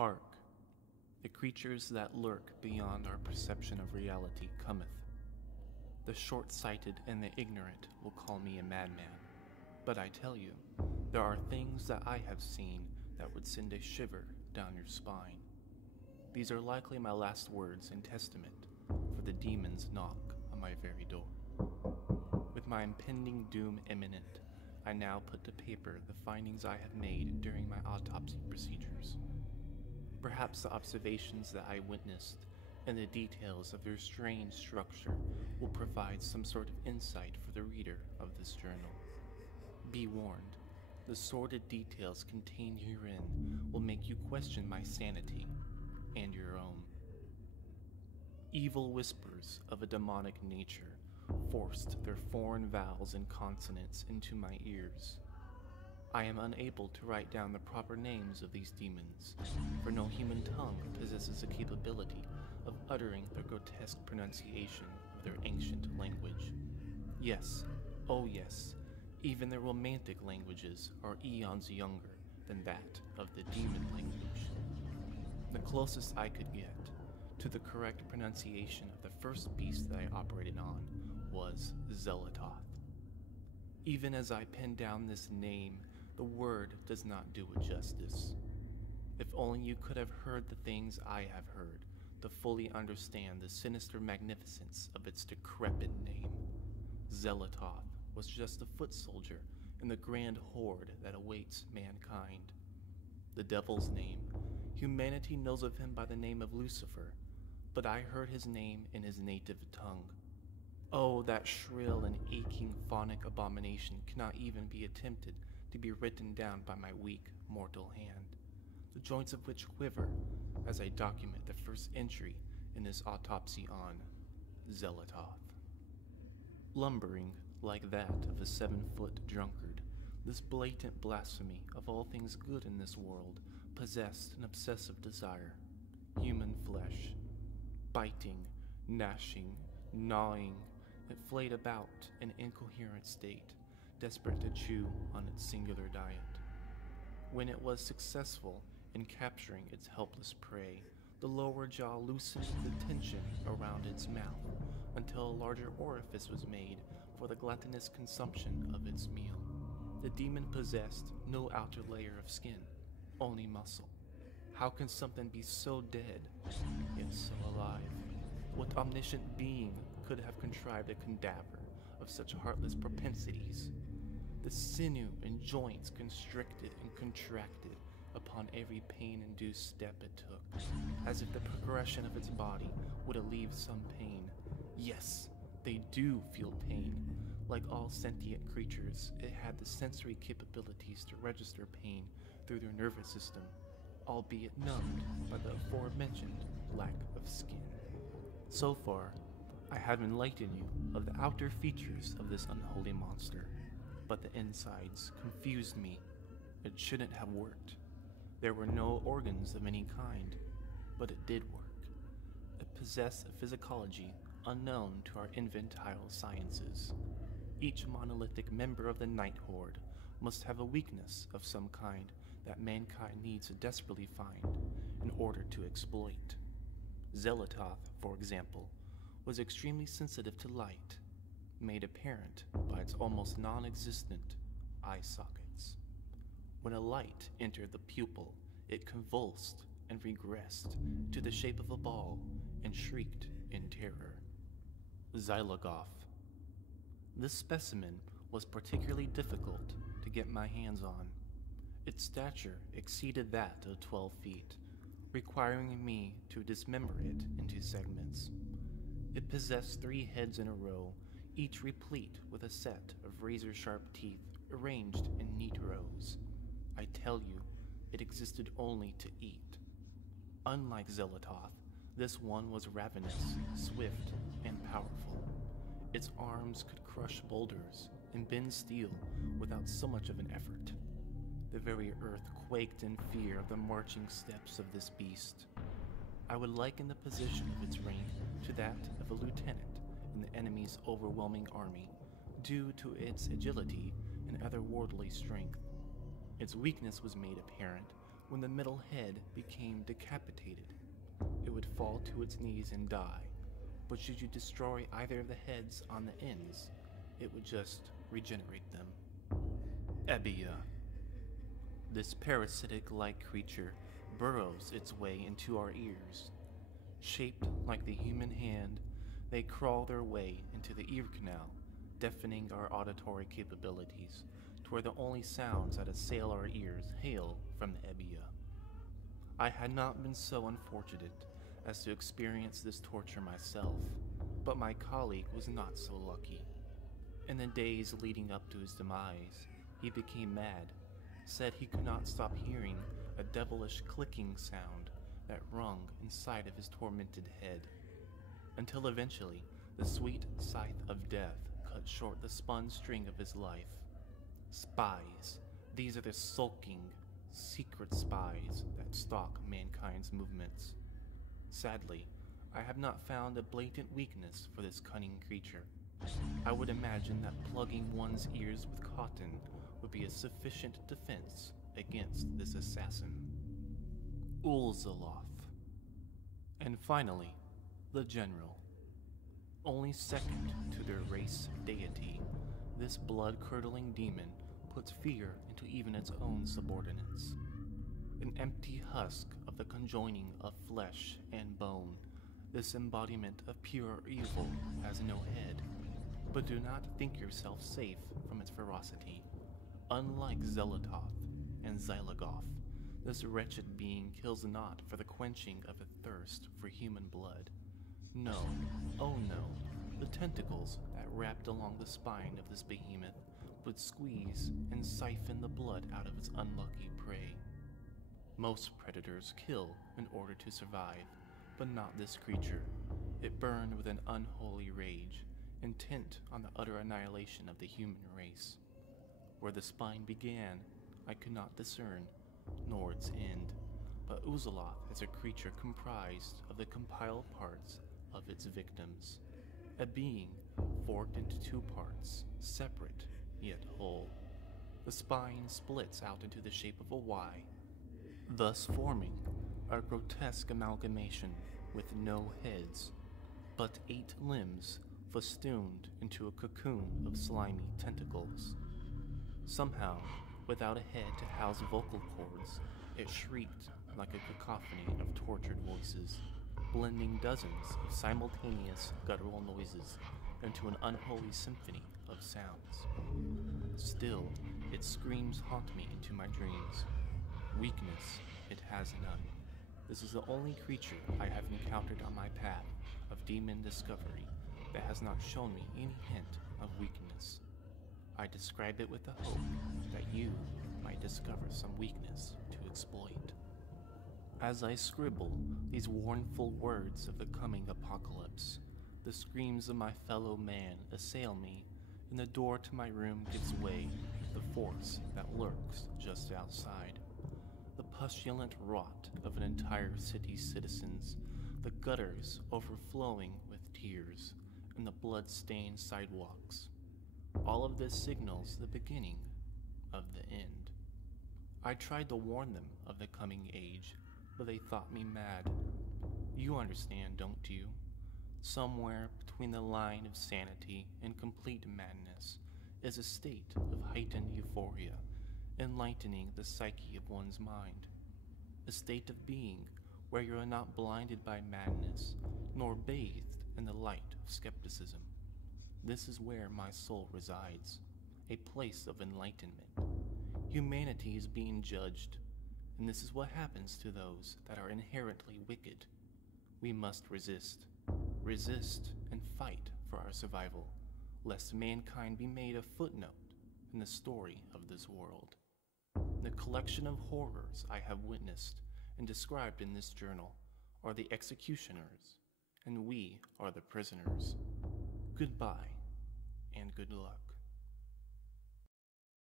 Hark! The creatures that lurk beyond our perception of reality cometh. The short-sighted and the ignorant will call me a madman, but I tell you, there are things that I have seen that would send a shiver down your spine. These are likely my last words in testament, for the demons knock on my very door. With my impending doom imminent, I now put to paper the findings I have made during my autopsy procedures. Perhaps the observations that I witnessed and the details of their strange structure will provide some sort of insight for the reader of this journal. Be warned, the sordid details contained herein will make you question my sanity and your own. Evil whispers of a demonic nature forced their foreign vowels and consonants into my ears. I am unable to write down the proper names of these demons, for no human tongue possesses the capability of uttering the grotesque pronunciation of their ancient language. Yes, oh yes, even their romantic languages are eons younger than that of the demon language. The closest I could get to the correct pronunciation of the first beast that I operated on was Zelatoth. Even as I pen down this name, the word does not do it justice. If only you could have heard the things I have heard to fully understand the sinister magnificence of its decrepit name. Zelatoth was just a foot soldier in the grand horde that awaits mankind. The devil's name, humanity knows of him by the name of Lucifer, but I heard his name in his native tongue. Oh, that shrill and aching phonic abomination cannot even be attempted to be written down by my weak, mortal hand, the joints of which quiver as I document the first entry in this autopsy on Zelatoth. Lumbering like that of a 7-foot drunkard, this blatant blasphemy of all things good in this world possessed an obsessive desire. Human flesh. Biting, gnashing, gnawing, it flayed about in incoherent state, desperate to chew on its singular diet. When it was successful in capturing its helpless prey, the lower jaw loosened the tension around its mouth until a larger orifice was made for the gluttonous consumption of its meal. The demon possessed no outer layer of skin, only muscle. How can something be so dead, yet so alive? What omniscient being could have contrived a cadaver of such heartless propensities? The sinew and joints constricted and contracted upon every pain-induced step it took, as if the progression of its body would alleviate some pain. Yes, they do feel pain. Like all sentient creatures, it had the sensory capabilities to register pain through their nervous system, albeit numbed by the aforementioned lack of skin. So far, I have enlightened you of the outer features of this unholy monster, but the insides confused me. It shouldn't have worked. There were no organs of any kind, but it did work. It possessed a physiology unknown to our infantile sciences. Each monolithic member of the Night Horde must have a weakness of some kind that mankind needs to desperately find in order to exploit. Zelatoth, for example, was extremely sensitive to light, made apparent by its almost non-existent eye sockets. When a light entered the pupil, it convulsed and regressed to the shape of a ball and shrieked in terror. Xylogoth. This specimen was particularly difficult to get my hands on. Its stature exceeded that of 12 feet, requiring me to dismember it into segments. It possessed 3 heads in a row, each replete with a set of razor-sharp teeth arranged in neat rows. I tell you, it existed only to eat. Unlike Zelatoth, this one was ravenous, swift, and powerful. Its arms could crush boulders and bend steel without so much of an effort. The very earth quaked in fear of the marching steps of this beast. I would liken the position of its rank to that of a lieutenant in the enemy's overwhelming army, due to its agility and otherworldly strength. Its weakness was made apparent When the middle head became decapitated, it would fall to its knees and die, but should you destroy either of the heads on the ends, it would just regenerate them. Ebia. This parasitic-like creature burrows its way into our ears. Shaped like the human hand, they crawl their way into the ear canal, deafening our auditory capabilities, to where the only sounds that assail our ears hail from the Ebia. I had not been so unfortunate as to experience this torture myself, but my colleague was not so lucky. In the days leading up to his demise, he became mad, said he could not stop hearing a devilish clicking sound that rung inside of his tormented head, until eventually the sweet scythe of death cut short the spun string of his life. Spies. These are the sulking, secret spies that stalk mankind's movements. Sadly, I have not found a blatant weakness for this cunning creature. I would imagine that plugging one's ears with cotton would be a sufficient defense against this assassin. Ulzaloth. And finally, the General. Only second to their race deity, this blood-curdling demon puts fear into even its own subordinates. An empty husk of the conjoining of flesh and bone, this embodiment of pure evil has no head. But do not think yourself safe from its ferocity. Unlike Zelatoth and Zylogoth, this wretched being kills not for the quenching of a thirst for human blood. No, oh no, the tentacles that wrapped along the spine of this behemoth would squeeze and siphon the blood out of its unlucky prey. Most predators kill in order to survive, but not this creature. It burned with an unholy rage, intent on the utter annihilation of the human race. Where the spine began, I could not discern, nor its end, but Uzaloth is a creature comprised of the compiled parts of its victims, a being forked into two parts, separate yet whole. The spine splits out into the shape of a Y, thus forming a grotesque amalgamation with no heads, but 8 limbs festooned into a cocoon of slimy tentacles. Somehow, without a head to house vocal cords, it shrieked like a cacophony of tortured voices, blending dozens of simultaneous guttural noises into an unholy symphony of sounds. Still, its screams haunt me into my dreams. Weakness, it has none. This is the only creature I have encountered on my path of demon discovery that has not shown me any hint of weakness. I describe it with the hope that you might discover some weakness to exploit. As I scribble these warnful words of the coming apocalypse, the screams of my fellow man assail me, and the door to my room gives way to the force that lurks just outside. The pustulant rot of an entire city's citizens, the gutters overflowing with tears, and the blood-stained sidewalks. All of this signals the beginning of the end. I tried to warn them of the coming age, but they thought me mad. You understand, don't you? Somewhere between the line of sanity and complete madness is a state of heightened euphoria, enlightening the psyche of one's mind. A state of being where you are not blinded by madness, nor bathed in the light of skepticism. This is where my soul resides, a place of enlightenment. Humanity is being judged, and this is what happens to those that are inherently wicked. We must resist and fight for our survival, lest mankind be made a footnote in the story of this world. The collection of horrors I have witnessed and described in this journal are the executioners, and we are the prisoners. Goodbye, and good luck.